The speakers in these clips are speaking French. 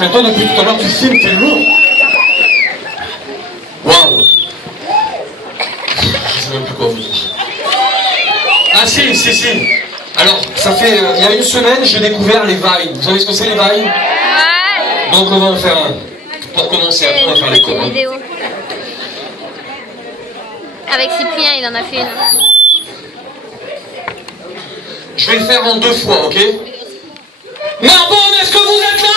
Enfin, toi, depuis tout à l'heure, tu filmes, t'es lourd. Waouh. Je sais même plus quoi vous dire. Ah si. Alors, ça fait... il y a une semaine, j'ai découvert les Vines. Vous savez ce que c'est, les Vines? Ouais. Donc, on va en faire un. Pour commencer, après, on va faire les cours. Vidéo. Avec Cyprien, il en a fait une. Je vais le faire en 2 fois, ok? Narbonne, est-ce que vous êtes là?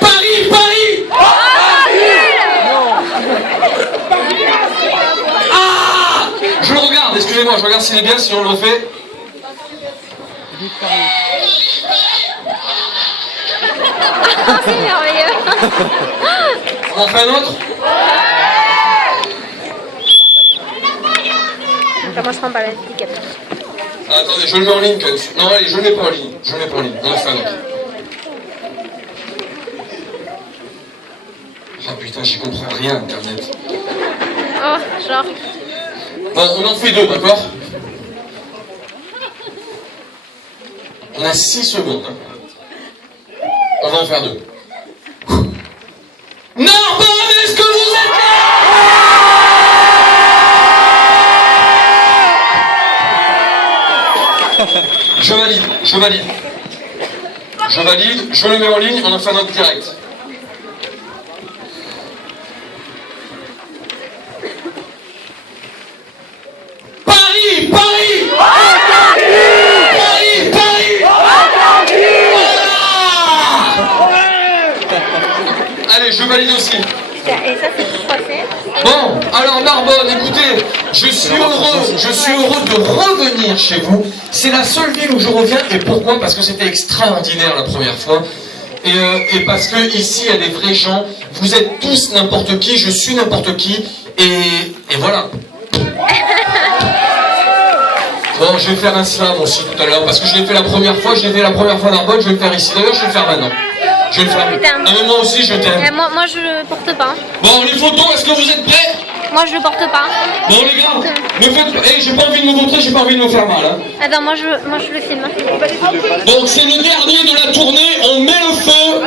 Paris! Ah! Je le regarde, excusez-moi, je regarde s'il est bien, si on le refait. C'est merveilleux. On en fait un autre? Moi je prends pas la ticket. Ah, attendez, je le mets en ligne. Non, allez, je le mets pas en ligne. On en fait un autre. Ah putain, j'y comprends rien, Internet. Oh, genre. Bon, on en fait 2, d'accord? On a 6 secondes. On va en faire 2. Narbonne, est-ce que vous êtes là? Je valide, je le mets en ligne, on en fait un autre direct. Paris! Allez, je valide aussi. Et ça, c'est quoi c'est? Bon, alors Narbonne, écoutez, je suis heureux de revenir chez vous. C'est la seule ville où je reviens, et pourquoi? Parce que c'était extraordinaire la première fois. Et parce que ici, il y a des vrais gens. Vous êtes tous n'importe qui, je suis n'importe qui, et voilà. Bon, je vais faire un slam aussi tout à l'heure, parce que je l'ai fait la première fois, Narbonne, je vais le faire ici. D'ailleurs, je vais le faire maintenant. Je vais le faire. Putain. Non, mais moi aussi, je t'aime. Moi je le porte pas. Bon, les photos, est-ce que vous êtes prêts? Moi je le porte pas. Bon, les gars, me faites... Hey, j'ai pas envie de me montrer, j'ai pas envie de me faire mal, hein. Attends, moi je le filme. Donc, c'est le dernier de la tournée, on met le feu.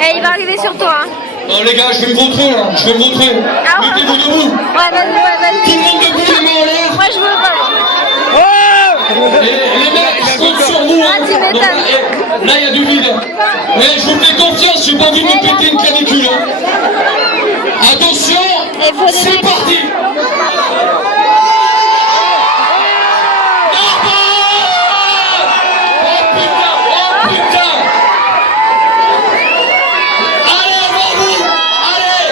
Eh, il va arriver sur toi. Hein. Non, les gars, je vais me vautrer, là, Ah ouais. Mettez-vous debout. Ouais, vas-y. Tout le monde debout, les mains en l'air. Moi je veux pas. Et les mecs, je compte sur vous. Ah, tu m'étonnes. Donc, là, il y a du vide. Mais je vous fais confiance, j'ai pas envie de me péter une canicule. Hein. Attention, c'est parti. Oh putain. Allez, avant vous. Allez.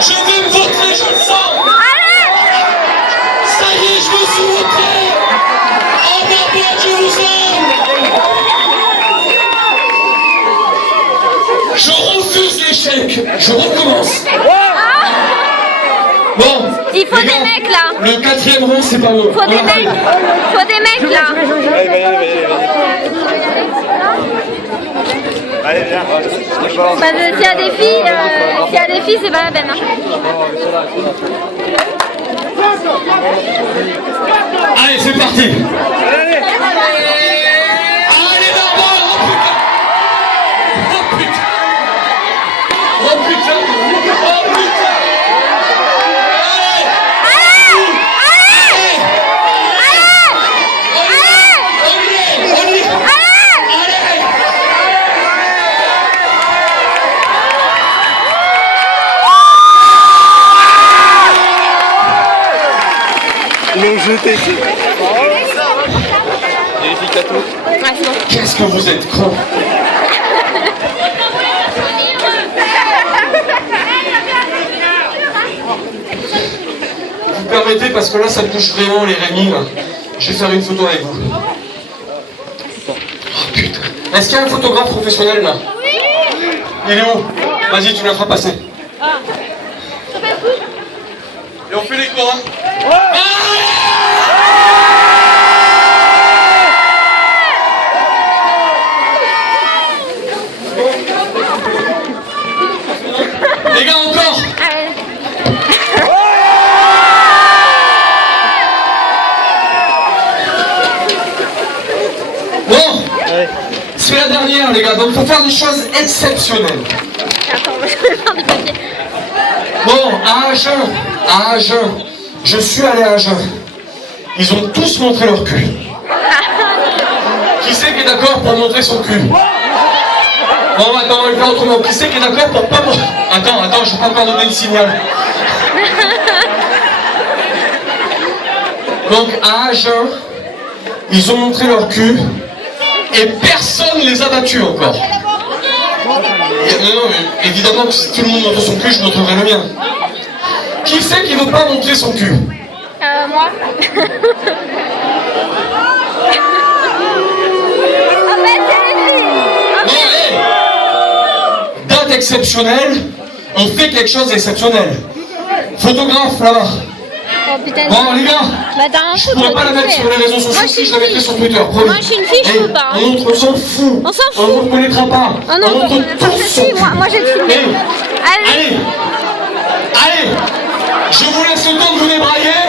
Je vais me vautrer, je le sens. Ça y est, je me suis vautré. Oh Narbonne, je vous aime. Je refuse l'échec. Je recommence. Bon. Il faut les des gars, mecs là. Le 4e rang, c'est pas eux. Faut des mecs là. Allez, viens. Parce que s'il y a des filles, c'est pas la peine. Hein. Allez, c'est parti. Allez, Narbonne. Oh putain. Oh putain. Oh putain. Ils l'ont jeté. Vérificato. Ouais, c'est bon. Qu'est-ce que vous êtes con. Vous permettez, parce que là ça touche vraiment les Rémi, là. Je vais faire une photo avec vous. Oh putain. Est-ce qu'il y a un photographe professionnel là? Oui. Il est où? Vas-y, tu me la feras passer. Et on fait les quoi? Les gars, encore. la dernière, les gars. Donc, il faut faire des choses exceptionnelles. Attends, je vais faire du papier. Bon, à Agen, je suis allé à Agen. Ils ont tous montré leur cul. Qui c'est qui est d'accord pour montrer son cul? Bon, attends, on va le faire autrement. Qui c'est qui est d'accord pour pas montrer... Attends, je vais pas encore donner le signal. Donc, à Agen, ils ont montré leur cul et personne les a battus encore. Non, mais évidemment que si tout le monde montre son cul, je montrerai le mien. Qui c'est qui veut pas montrer son cul? Moi. Ah ben c'est les filles. Bon, hey, date exceptionnelle, on fait quelque chose d'exceptionnel. Photographe là-bas. Oh putain. Bon les gars, Bah t'as un je fou. pourrais pas la mettre sur les réseaux sociaux si je la mettrais sur Twitter. Promis. Moi je suis une fille, je peux pas. On s'en fout. On s'en On fout. ne reconnaîtra pas. Oh non, on montre pas tous son ceci. cul. Moi je vais te filmer. Hey, allez, je vous laisse le temps de vous débrailler.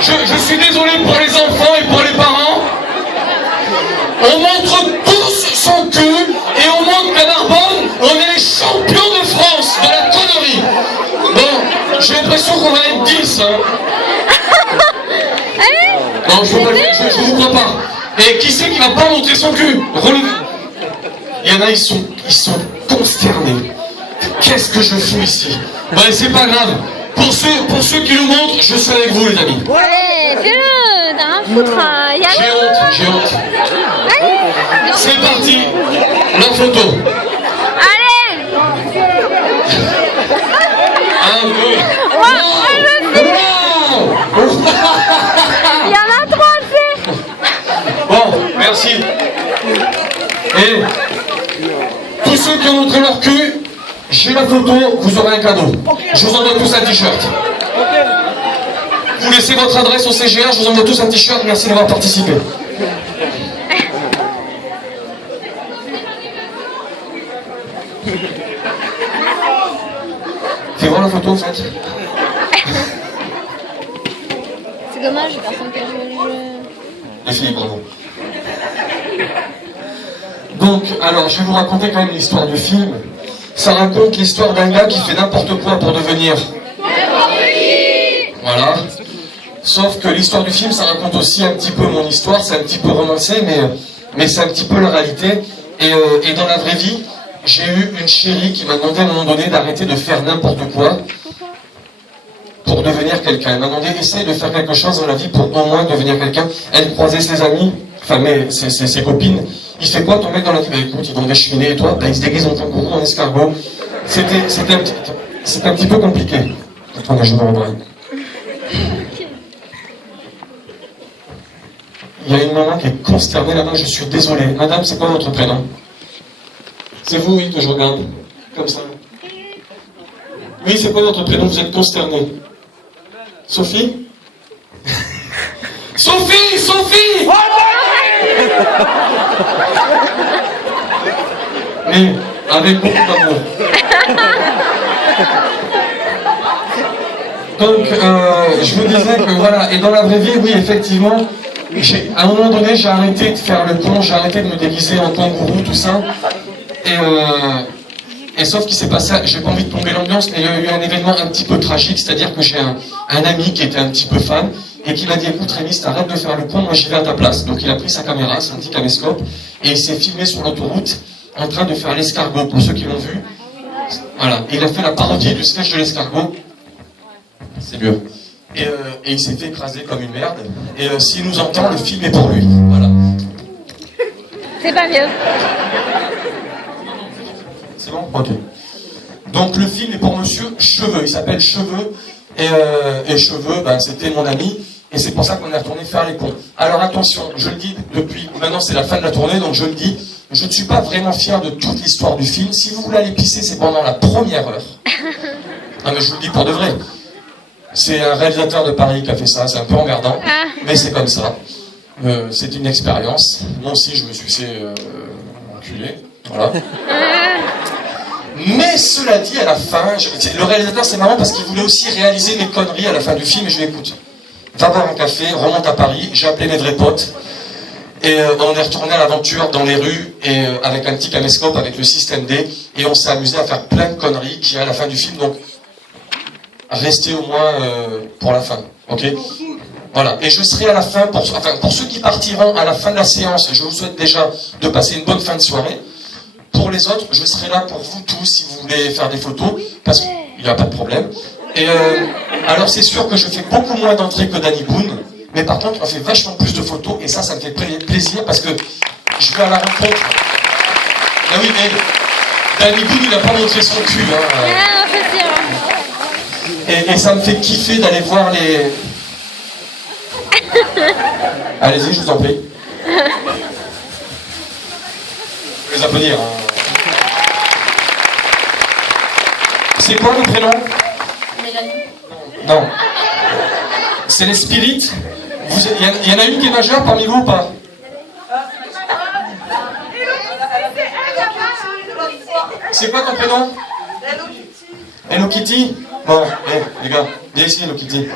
Je suis désolé pour les enfants et pour les parents. On montre tous son cul et on montre qu'à Narbonne, on est les champions de France de la connerie. Bon, j'ai l'impression qu'on va être 10. Hein. Non, je vous crois pas. Et qui c'est qui va pas montrer son cul? Relevez. Il y en a, ils sont consternés. Qu'est-ce que je fous ici? Bah, c'est pas grave. Pour ceux qui nous montrent, je suis avec vous, les amis. Ouais, fais-le. T'as un foutre. J'ai honte. Allez. C'est parti. La photo. Allez. Un, deux. Il y en a trois, tu sais. Bon, merci. Et tous ceux qui ont montré leur cul, j'ai la photo, vous aurez un cadeau. Je vous envoie tous un t-shirt. Vous laissez votre adresse au CGR, je vous envoie tous un t-shirt. Merci d'avoir participé. Fais voir la photo en fait. C'est dommage, personne qui a joué le jeu. Les filles, bravo. Donc, alors, je vais vous raconter quand même l'histoire du film. Ça raconte l'histoire d'un gars qui fait n'importe quoi pour devenir... Voilà. Sauf que l'histoire du film, ça raconte aussi un petit peu mon histoire, c'est un petit peu romancé, mais c'est un petit peu la réalité. Et dans la vraie vie, j'ai eu une chérie qui m'a demandé à un moment donné d'arrêter de faire n'importe quoi pour devenir quelqu'un. Elle m'a demandé essaye de faire quelque chose dans la vie pour au moins devenir quelqu'un. Elle croisait ses amis, enfin ses copines. Il fait quoi ton mec dans la vie? Bah écoute, il vend des cheminées et toi, bah il se déguise en kangourou, en escargot. C'était un petit peu compliqué. Attendez, je me rebraille. Il y a une maman qui est consternée là-bas, je suis désolé. Madame, c'est quoi votre prénom? C'est vous, oui, que je regarde. Comme ça. Oui, c'est quoi votre prénom? Vous êtes consternée. Sophie? Sophie! Sophie! Mais avec beaucoup d'amour. Donc, je vous disais que voilà, et dans la vraie vie, oui, effectivement, à un moment donné, j'ai arrêté de faire le con, j'ai arrêté de me déguiser en kangourou, tout ça. Et sauf qu'il s'est passé, j'ai pas envie de plomber l'ambiance, mais il y a eu un événement un petit peu tragique, c'est-à-dire que j'ai un ami qui était un petit peu fan, et qui m'a dit, écoute Rémi, arrête de faire le con, moi j'y vais à ta place. Donc il a pris sa caméra, son petit caméscope, et il s'est filmé sur l'autoroute, en train de faire l'escargot, pour ceux qui l'ont vu. Voilà, et il a fait la parodie du sketch de l'escargot. C'est mieux. Et il s'est fait écraser comme une merde. Et s'il nous entend, le film est pour lui. Voilà. C'est pas mieux. C'est bon? Ok. Donc le film est pour Monsieur Cheveux. Il s'appelle Cheveux. Et Cheveux, ben, c'était mon ami. Et c'est pour ça qu'on est retourné faire les cons. Alors attention, je le dis depuis... Maintenant c'est la fin de la tournée, donc je le dis. Je ne suis pas vraiment fier de toute l'histoire du film. Si vous voulez aller pisser, c'est pendant la première heure. Non mais je vous le dis pour de vrai. C'est un réalisateur de Paris qui a fait ça, c'est un peu emmerdant, mais c'est comme ça. C'est une expérience. Moi aussi, je me suis fait enculer. Voilà. Mais cela dit, à la fin, le réalisateur, c'est marrant parce qu'il voulait aussi réaliser mes conneries à la fin du film, et je lui ai dit, écoute, va boire un café, remonte à Paris, j'ai appelé mes vrais potes, Et on est retourné à l'aventure dans les rues et avec un petit caméscope avec le système D et on s'est amusé à faire plein de conneries qui est à la fin du film. Donc restez au moins pour la fin, ok? Voilà. Et je serai à la fin pour ceux qui partiront à la fin de la séance. Je vous souhaite déjà de passer une bonne fin de soirée. Pour les autres, je serai là pour vous tous si vous voulez faire des photos parce qu'il n'y a pas de problème. Et alors c'est sûr que je fais beaucoup moins d'entrées que Danny Boone. Mais par contre, on fait vachement plus de photos, et ça me fait plaisir, parce que je vais à la rencontre. Ah oui, mais Danny Boone, il n'a pas montré son cul. Hein. Ah, c'est sûr. Et ça me fait kiffer d'aller voir les... Allez-y, je vous en prie. Je vais les applaudir. Hein. C'est quoi le prénom? Mélanie. Non. C'est les spirites. Il y en a une qui est majeure parmi vous ou pas? C'est quoi ton prénom? Hello Kitty. Bon, les gars, viens ici Hello Kitty.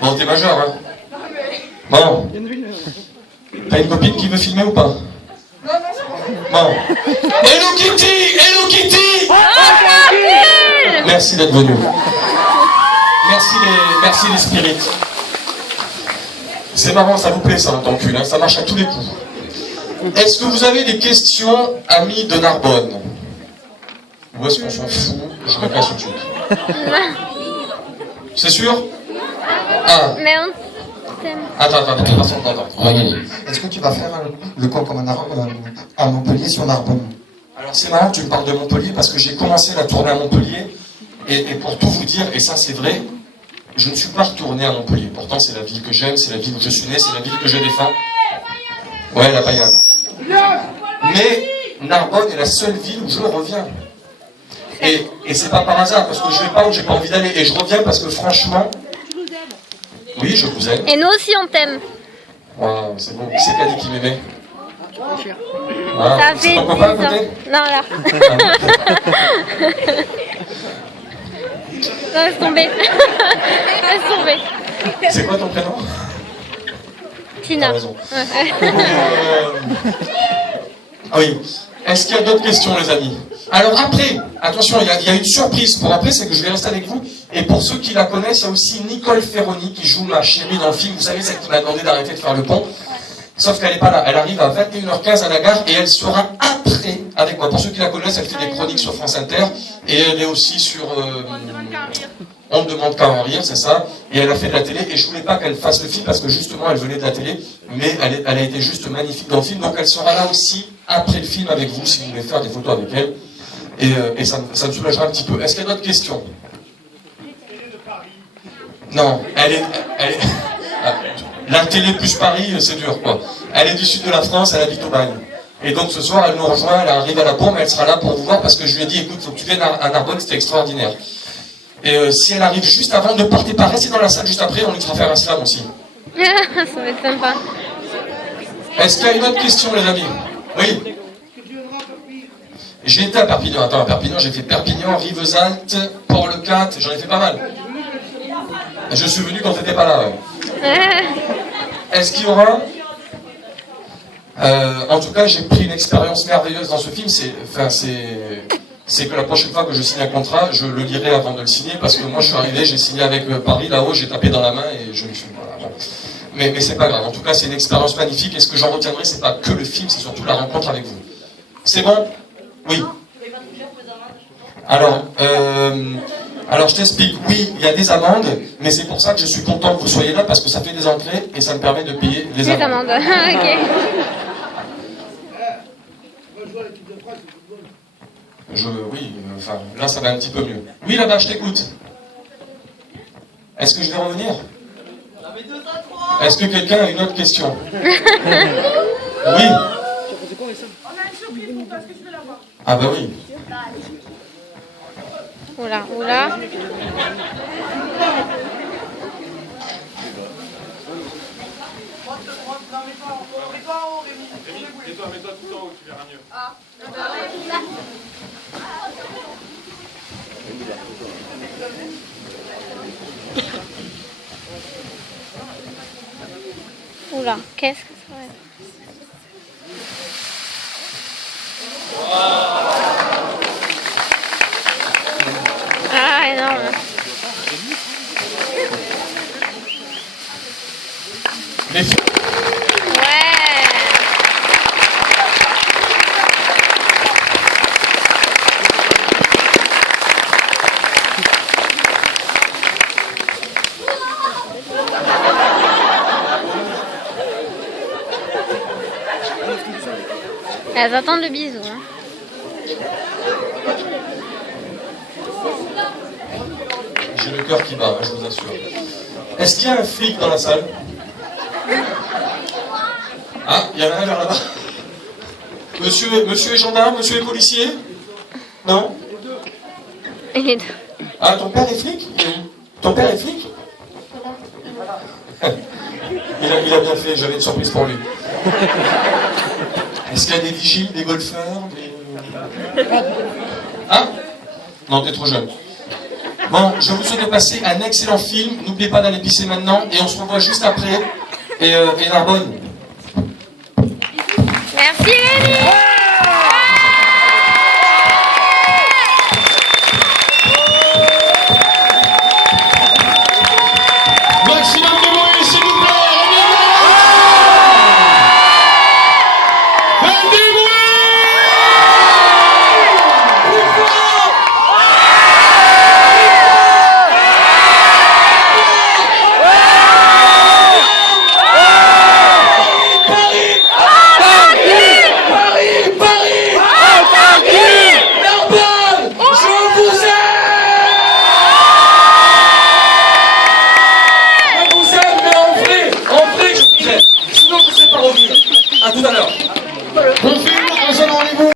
Bon, t'es majeur, hein? Bon. T'as une copine qui veut filmer ou pas? Bon. Hello Kitty! Hello Kitty! Merci d'être venu. Merci les spirites. C'est marrant, ça vous plaît ça, dans le cul, hein, ça marche à tous les coups. Est-ce que vous avez des questions, amis de Narbonne? Ou est-ce qu'on s'en fout? Je me casse tout de suite. C'est sûr? Ah. Mais on t'aime. Attends, regarde. Est-ce que tu vas faire le cours comme à Montpellier sur Narbonne? Alors c'est marrant que tu me parles de Montpellier parce que j'ai commencé la tournée à Montpellier et pour tout vous dire, et ça c'est vrai, je ne suis pas retourné à Montpellier. Pourtant c'est la ville que j'aime, c'est la ville où je suis né, c'est la ville que je défends. Ouais, la paillade. Mais Narbonne est la seule ville où je reviens. Et c'est pas par hasard, parce que je vais pas où j'ai pas envie d'aller. Et je reviens parce que franchement... Oui, je vous aime. Et nous aussi, on t'aime. Wow, c'est bon. Qui c'est qui a dit qu'il m'aimait? Ça Ah, c'est fait ton copain à 10 ans. côté? Non, là. Non, laisse tomber. Laisse tomber. C'est quoi ton prénom? Tina. T'as raison. Ah oui. Est-ce qu'il y a d'autres questions, les amis? Alors après, attention, il y a une surprise pour après, c'est que je vais rester avec vous. Et pour ceux qui la connaissent, il y a aussi Nicole Ferroni qui joue ma chérie dans le film. Vous savez, celle qui m'a demandé d'arrêter de faire le pont. Sauf qu'elle n'est pas là. Elle arrive à 21h15 à la gare et elle sera après avec moi. Pour ceux qui la connaissent, elle fait des chroniques sur France Inter. Et elle est aussi sur... On ne demande qu'à en rire, c'est ça. Et elle a fait de la télé. Et je voulais pas qu'elle fasse le film parce que justement, elle venait de la télé. Mais elle a été juste magnifique dans le film. Donc elle sera là aussi après le film avec vous si vous voulez faire des photos avec elle. Et ça me soulagera un petit peu. Est-ce qu'il y a d'autres questions? Non, elle est... La télé plus Paris, c'est dur, quoi. Elle est du sud de la France, elle habite au Bagne. Et donc ce soir, elle nous rejoint, elle arrive à la pompe, elle sera là pour vous voir parce que je lui ai dit, écoute, faut que tu viennes à Narbonne, c'était extraordinaire. Et si elle arrive juste avant, ne partez pas, restez dans la salle juste après, on lui fera faire un slam aussi. Ça va être sympa. Est-ce qu'il y a une autre question, les amis? Oui. J'ai été à Perpignan. Attends, à Perpignan, j'ai fait Perpignan, Rivesaltes, Port-le-Cat, j'en ai fait pas mal. Je suis venu quand t'étais pas là, ouais. Est-ce qu'il y aura... en tout cas, j'ai pris une expérience merveilleuse dans ce film. C'est que la prochaine fois que je signe un contrat, je le lirai avant de le signer, parce que moi je suis arrivé, j'ai signé avec Paris, là-haut, j'ai tapé dans la main et je me suis... Voilà, bon. Mais c'est pas grave. En tout cas, c'est une expérience magnifique et ce que j'en retiendrai, c'est pas que le film, c'est surtout la rencontre avec vous. C'est bon? Oui. Alors je t'explique, oui, il y a des amendes, mais c'est pour ça que je suis content que vous soyez là, parce que ça fait des entrées et ça me permet de payer les amendes. Ok. Enfin, là ça va un petit peu mieux. Oui, là-bas, je t'écoute. Est-ce que je vais revenir? Est-ce que quelqu'un a une autre question? Oui. Ah bah oui. Oula, oula. Mets-toi tout en haut, tu verras mieux. Oula, qu'est-ce que ça va être? Ah, énorme. Les filles, Ouais. Elles attendent le bisou. Hein. j'ai le cœur qui bat, hein, je vous assure. Est-ce qu'il y a un flic dans la salle? Ah, il y en a un vers là-bas. Monsieur est gendarme, monsieur est policier? Non? Et Ah, ton père est flic? Ton père est flic? Il a bien fait, j'avais une surprise pour lui. Est-ce qu'il y a des vigiles, des golfeurs, des... Hein? Non, t'es trop jeune. Bon, je vous souhaite de passer un excellent film. N'oubliez pas d'aller pisser maintenant et on se revoit juste après. Et Narbonne. merci Rémi. Maximum de bruit, s'il vous plaît. Faites du bruit. À tout à l'heure. On filme, on se donne rendez-vous.